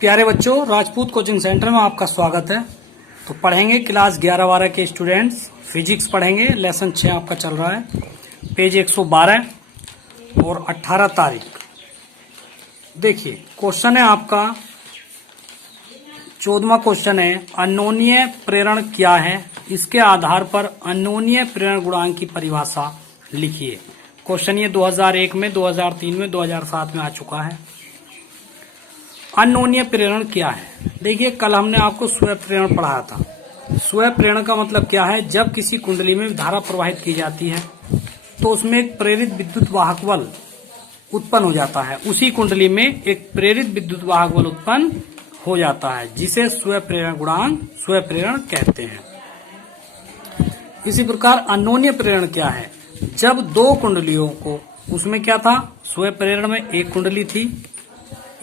प्यारे बच्चों, Rajput coaching centre में आपका स्वागत है। तो पढ़ेंगे क्लास 11-12 के स्टूडेंट्स फिजिक्स पढ़ेंगे। लेसन 6 आपका चल रहा है, पेज 112 और 18 तारीख। देखिए क्वेश्चन है आपका 14वां क्वेश्चन है, अन्योन्य प्रेरण क्या है, इसके आधार पर अन्योन्य प्रेरण गुणांक की परिभाषा लिखिए। क्वेश्चन ये 2001 में, 2003 में, 2007 में आ चुका है। अन्योन्य प्रेरण क्या है? देखिए कल हमने आपको स्वयं प्रेरण पढ़ाया था। स्वयं प्रेरण का मतलब क्या है? जब किसी कुंडली में धारा प्रवाहित की जाती है तो उसमें एक प्रेरित विद्युत वाहक बल उत्पन्न हो जाता है। उसी कुंडली में एक प्रेरित विद्युत वाहक बल उत्पन्न हो जाता है, जिसे स्वयं प्रेरण गुणांक, स्वयं प्रेरण कहते हैं। इसी प्रकार अन्योन्य प्रेरण क्या है? जब दो कुंडलियों को, उसमें क्या था, स्वयं प्रेरण में एक कुंडली थी,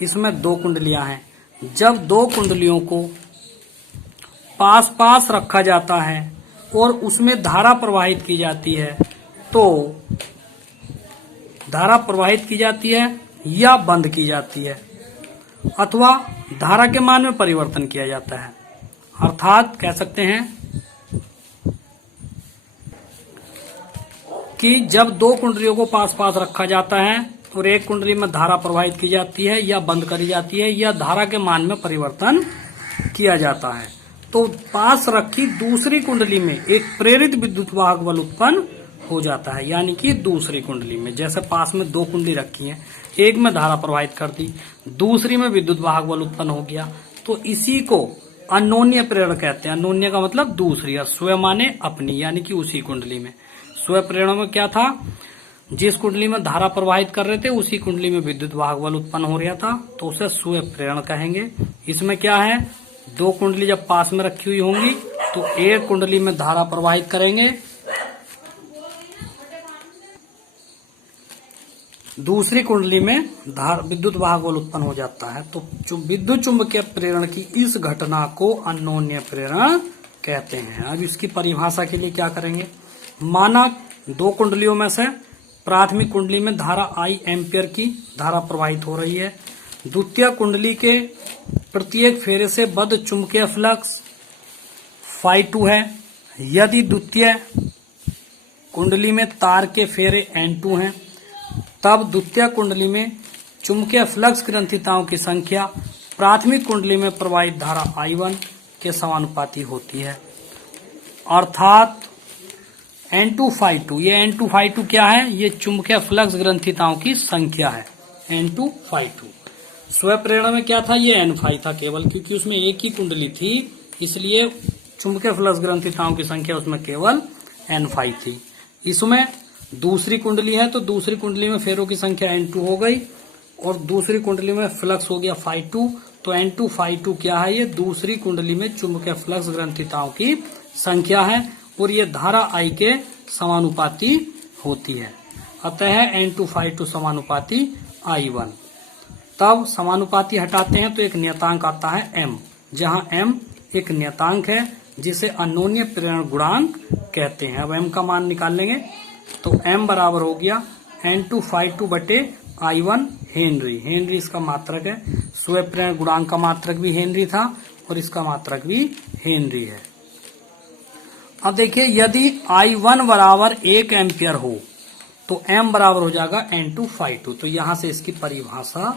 इसमें दो कुंडलियां हैं। जब दो कुंडलियों को पास पास रखा जाता है और उसमें धारा प्रवाहित की जाती है, तो धारा प्रवाहित की जाती है या बंद की जाती है, अथवा धारा के मान में परिवर्तन किया जाता है। अर्थात कह सकते हैं कि जब दो कुंडलियों को पास पास रखा जाता है और एक कुंडली में धारा प्रवाहित की जाती है या बंद करी जाती है या धारा के मान में परिवर्तन किया जाता है, तो पास रखी दूसरी कुंडली में एक प्रेरित विद्युत वाहक बल उत्पन्न हो जाता है। यानी कि दूसरी कुंडली में, जैसे पास में दो कुंडली रखी है, एक में धारा प्रवाहित कर दी, दूसरी में विद्युत वाहक बल उत्पन्न हो गया, तो इसी को अन्योन्य प्रेरण कहते हैं। अन्योन्य का मतलब दूसरी, और स्वयं माने अपनी, यानी कि उसी कुंडली में। स्वयं प्रेरण में क्या था? जिस कुंडली में धारा प्रवाहित कर रहे थे उसी कुंडली में विद्युत वाहक बल उत्पन्न हो रहा था, तो उसे स्वयं प्रेरण कहेंगे। इसमें क्या है, दो कुंडली जब पास में रखी हुई होंगी तो एक कुंडली में धारा प्रवाहित करेंगे, दूसरी कुंडली में विद्युत वाहक बल उत्पन्न हो जाता है। तो विद्युत चुंबकीय प्रेरण की इस घटना को अन्योन्य प्रेरण कहते हैं। अब इसकी परिभाषा के लिए क्या करेंगे, माना दो कुंडलियों में से प्राथमिक कुंडली में धारा I एम्पियर की धारा प्रवाहित हो रही है। द्वितीय कुंडली के प्रत्येक फेरे से बद्ध चुंबकीय फ्लक्स Φ2 है। यदि द्वितीय कुंडली में तार के फेरे N2 हैं, तब द्वितीय कुंडली में चुंबकीय फ्लक्स ग्रंथिताओं की संख्या प्राथमिक कुंडली में प्रवाहित धारा I1 के समानुपाती होती है। अर्थात N2 ये N2 क्या है? ये चुंबकीय फ्लक्स ग्रंथिताओं की संख्या है, N2 स्वयं प्रेरण में क्या था? ये N था केवल, क्योंकि उसमें एक ही कुंडली थी, इसलिए चुंबकीय फ्लक्स ग्रंथिताओं की संख्या उसमें केवल N थी। इसमें दूसरी कुंडली है तो दूसरी कुंडली में फेरों की संख्या N2 हो गई और दूसरी कुंडली में फ्लक्स हो गया Φ2, तो N2 क्या है? ये दूसरी कुंडली में चुंबकीय फ्लक्स ग्रंथिताओं की संख्या है और ये धारा I के समानुपाती होती है। अतः N2 समानुपाती I1। तब समानुपाती हटाते हैं तो एक नियतांक आता है M, जहां M एक नियतांक है जिसे अन्योन्य प्रेरण गुणांक कहते हैं। अब M का मान निकाल लेंगे तो M बराबर हो गया N2 बटे I1 हेनरी। हेनरी इसका मात्रक है। स्वयं प्रेरण गुणांक का मात्रक भी हेनरी था और इसका मात्रक भी हेनरी है। अब देखिए, यदि I1 बराबर 1 एम्पियर हो तो M बराबर हो जाएगा N2 तो यहां से इसकी परिभाषा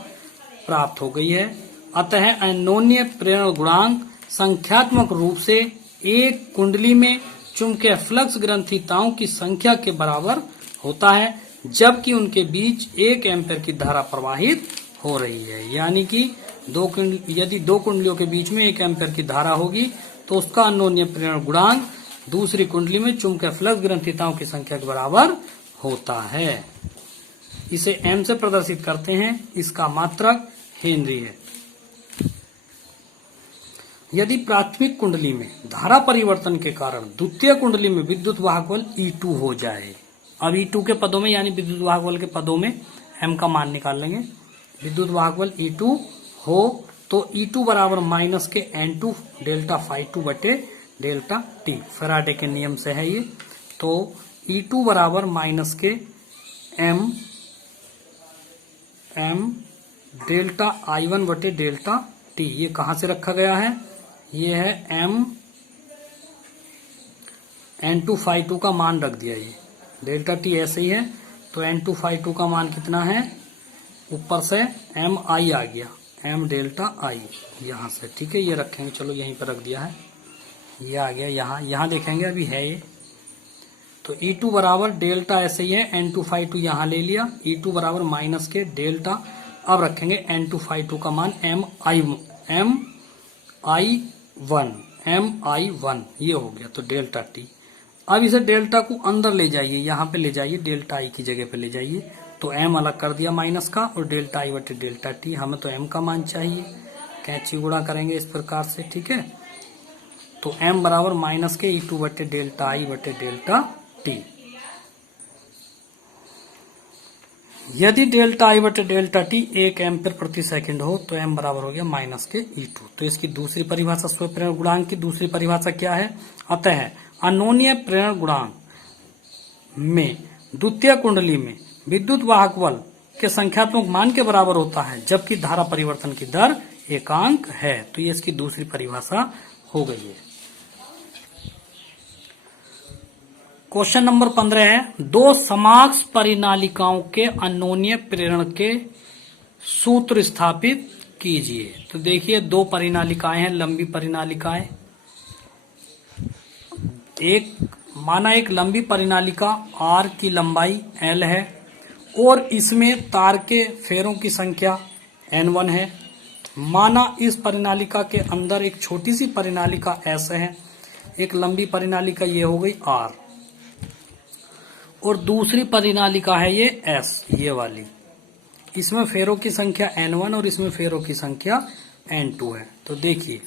प्राप्त हो गई है। अतः अन्योन्य प्रेरण गुणांक संख्यात्मक रूप से एक कुंडली में चुंबकीय फ्लक्स ग्रंथिताओं की संख्या के बराबर होता है, जबकि उनके बीच 1 एम्पियर की धारा प्रवाहित हो रही है। यानी कि यदि दो कुंडलियों के बीच में 1 एम्पियर की धारा होगी तो उसका अन्योन्य प्रेरण गुणांक दूसरी कुंडली में चुंबकीय फ्लक्स ग्रंथिताओं की संख्या के बराबर होता है। इसे M से प्रदर्शित करते हैं। इसका मात्रक हेनरी है। यदि प्राथमिक कुंडली में धारा परिवर्तन के कारण द्वितीय कुंडली में विद्युत वाहक बल E2 हो जाए, अब E2 के पदों में, यानी विद्युत वाहक बल के पदों में M का मान निकाल लेंगे। विद्युत वाहक बल E2 हो तो E2 बराबर माइनस के N2 डेल्टा Φ2 बटे डेल्टा T, फैराडे के नियम से है ये। तो E2 बराबर माइनस के M डेल्टा I1 बटे डेल्टा टी। ये कहां से रखा गया है? ये है एम N2 का मान रख दिया। ये डेल्टा टी ऐसे ही है, तो N2 का मान कितना है? ऊपर से एम आई आ गया, एम डेल्टा आई यहां से, ठीक है। ये रखेंगे, चलो यहीं पर रख दिया है, ये आ गया यहां देखेंगे अभी है ये। तो E2 बराबर डेल्टा ऐसे ही है, N2 यहां ले लिया, E2 बराबर माइनस के डेल्टा। अब रखेंगे N2 का मान एम आई वन, ये हो गया, तो डेल्टा टी। अब इसे डेल्टा को अंदर ले जाइए, यहां पे ले जाइए, डेल्टा आई की जगह पे ले जाइए, तो एम अलग कर दिया माइनस का, और डेल्टा आई बटे डेल्टा टी। हमें तो एम का मान चाहिए, कैंची गुणा करेंगे इस प्रकार से, ठीक है। तो एम बराबर माइनस के E2 बटे डेल्टा आई बटे डेल्टा टी। यदि डेल्टा आई बटे डेल्टा टी 1 एम्पीयर प्रति सेकंड हो तो एम बराबर हो गया माइनस के E2। तो इसकी दूसरी परिभाषा स्व प्रेरण गुणांक की दूसरी परिभाषा क्या है? अतः अनोन्य प्रेरण गुणांक में द्वितीय कुंडली में विद्युत वाहक बल के संख्यात्मक मान के बराबर होता है, जबकि धारा परिवर्तन की दर एकांक है। तो ये इसकी दूसरी परिभाषा हो गई है। क्वेश्चन नंबर 15 है, दो समाक्ष परिनालिकाओं के अनोन्य प्रेरण के सूत्र स्थापित कीजिए। तो देखिए, दो परिनालिकाएं हैं, लंबी परिनालिकाएं। एक लंबी परिनालिका R की लंबाई L है और इसमें तार के फेरों की संख्या N1 है। माना इस परिनालिका के अंदर एक छोटी सी परिनालिका S है, एक लंबी परिनालिका ये हो गई R, और दूसरी परिनालिका है ये S, ये वाली। इसमें फेरों की संख्या N1 और इसमें फेरों की संख्या N2 है। तो देखिए,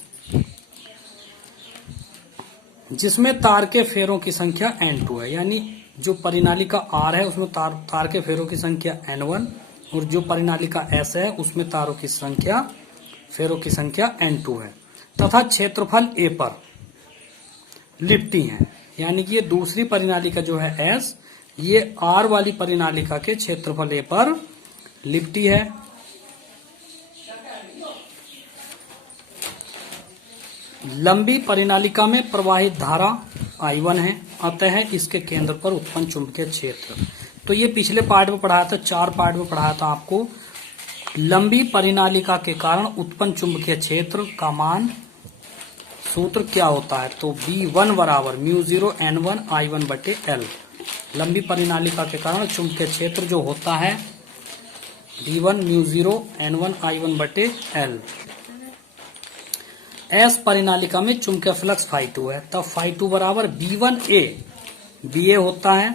जिसमें तार के फेरों की संख्या N2 है, यानी जो परिनालिका R है उसमें तार के फेरों की संख्या N1, और जो परिनालिका S है उसमें फेरों की संख्या N2 है, तथा क्षेत्रफल A पर लिपटी है। यानी कि ये दूसरी परिनालिका जो है S, ये R वाली परिनालिका के क्षेत्रफल A पर लिपटी है। लंबी परिनालिका में प्रवाहित धारा I1 है, अतः इसके केंद्र पर उत्पन्न चुंबकीय क्षेत्र। तो ये पिछले पार्ट में पढ़ाया था, 4 पार्ट में पढ़ाया था आपको। लंबी परिनालिका के कारण उत्पन्न चुंबकीय क्षेत्र का मान सूत्र क्या होता है? तो B1 बराबर μ0 N1 I1 बटे L। लंबी परिनालिका के कारण चुंबकीय क्षेत्र जो होता है B1 μ0 N1 I1 बटे L। S परिनालिका में चुंबकीय फ्लक्स Φ2 है, तब Φ2 बराबर B1A, BA होता है,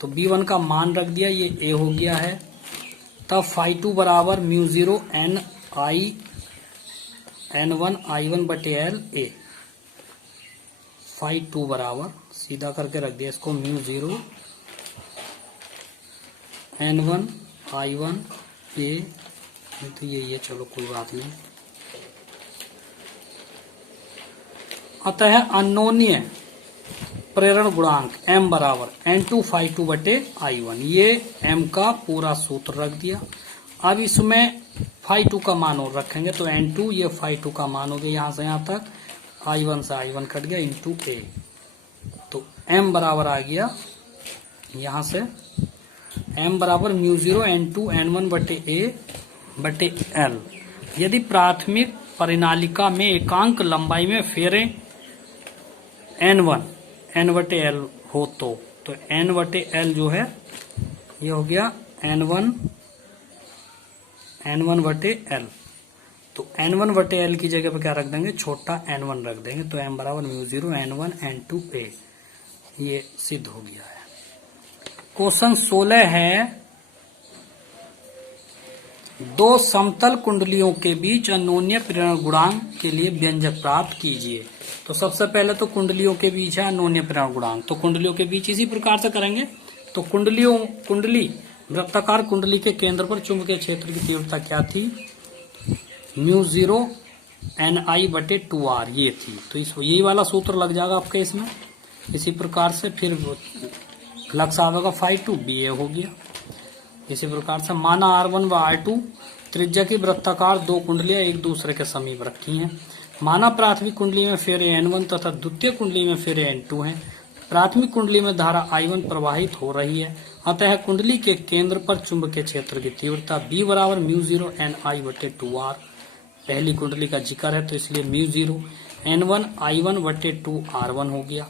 तो B1 का मान रख दिया, ये A हो गया है। तब Φ2 बराबर μ0 N1 I1 बटे L A। Φ2 बराबर सीधा करके रख दिया इसको, μ0 N1 I1 A, तो ये चलो कोई बात नहीं। अतः अनोन्य प्रेरण गुणांक M बराबर N2 बटे I1, ये M का पूरा सूत्र रख दिया। अब इसमें Φ2 का मान और रखेंगे, तो N2, ये Φ2 का मान हो गया यहां से यहां तक, I1 से I1 कट गया, इंटू A। तो M बराबर आ गया यहां से, M बराबर μ0 N2 N1 बटे A बटे L। यदि प्राथमिक परिनालिका में एकांक लंबाई में फेरे N1 N बटे L हो तो N बटे L जो है ये हो गया N1 बटे L। तो N1 बटे L की जगह पर क्या रख देंगे? छोटा N1 रख देंगे, तो M बराबर μ0 N1 N2 A, ये सिद्ध हो गया है। क्वेश्चन 16 है, दो समतल कुंडलियों के बीच अनोन्य प्रेरण गुणांक के लिए व्यंजक प्राप्त कीजिए। तो सबसे पहले तो कुंडलियों के बीच है अनोन्य प्रेरण गुणांक, तो कुंडलियों के बीच इसी प्रकार से करेंगे। तो कुंडली वृत्ताकार कुंडली के केंद्र पर चुंबकीय क्षेत्र की तीव्रता क्या थी? μ0 Ni बटे 2R ये थी। तो यही वाला सूत्र लग जाएगा आपके इसमें। इसी प्रकार से फिर फ्लक्स आवेगा Φ2, BA हो गया। इसी प्रकार से माना R1 व R2 त्रिज्या की वृत्ताकार दो कुंडलियां एक दूसरे के समीप रखी हैं। माना प्राथमिक कुंडली में फेरे N1 तथा द्वितीय कुंडली में फेरे N2 हैं। प्राथमिक कुंडली में धारा I1 प्रवाहित हो रही है, अतः कुंडली के केंद्र पर चुंबकीय क्षेत्र की तीव्रता B बराबर μ0 Ni/2R। पहली कुंडली का जिक्र है तो इसलिए μ0 N1 I1/2R1 हो गया।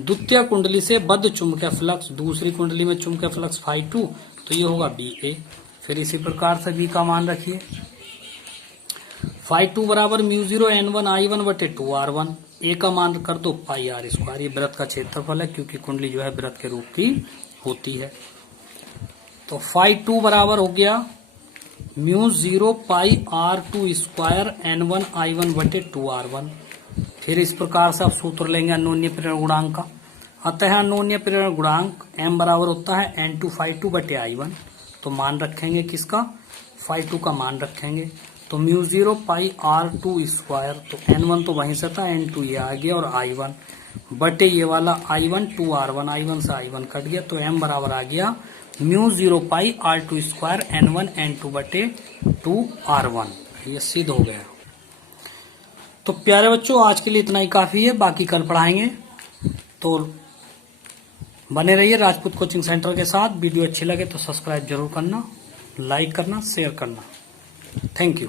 द्वितीय कुंडली से बद्ध चुंबकीय फ्लक्स, दूसरी कुंडली में चुंबकीय फ्लक्स φ2, तो ये होगा BA। फिर इसी प्रकार से B का मान रखिए, φ2 बराबर μ0 N1 I1/2R1। A का मान कर दो πr²। ये वृत्त का क्षेत्रफल है क्योंकि कुंडली जो है वृत्त के रूप की होती है। तो φ2 बराबर हो गया μ0 πr²² N1 I1/2R1। फिर इस प्रकार से आप सूत्र लेंगे अन्योन्य प्रेरण गुणांक का। अतः अन्योन्य प्रेरण गुणांक M बराबर होता है N2 φ2/I1। तो मान रखेंगे किसका, φ2 का मान रखेंगे। तो μ0 πr², तो N1 तो वहीं से था, N2 ये आ गया, और I1 बटे ये वाला I1 2R1, I1 से I1 कट गया, तो M बराबर आ गया μ0 πr²² N1 N2/2R1। ये सिद्ध हो गया। तो प्यारे बच्चों, आज के लिए इतना ही काफी है, बाकी कल पढ़ाएंगे। तो बने रहिए राजपूत कोचिंग सेंटर के साथ। वीडियो अच्छी लगे तो सब्सक्राइब जरूर करना, लाइक करना, शेयर करना। Thank you.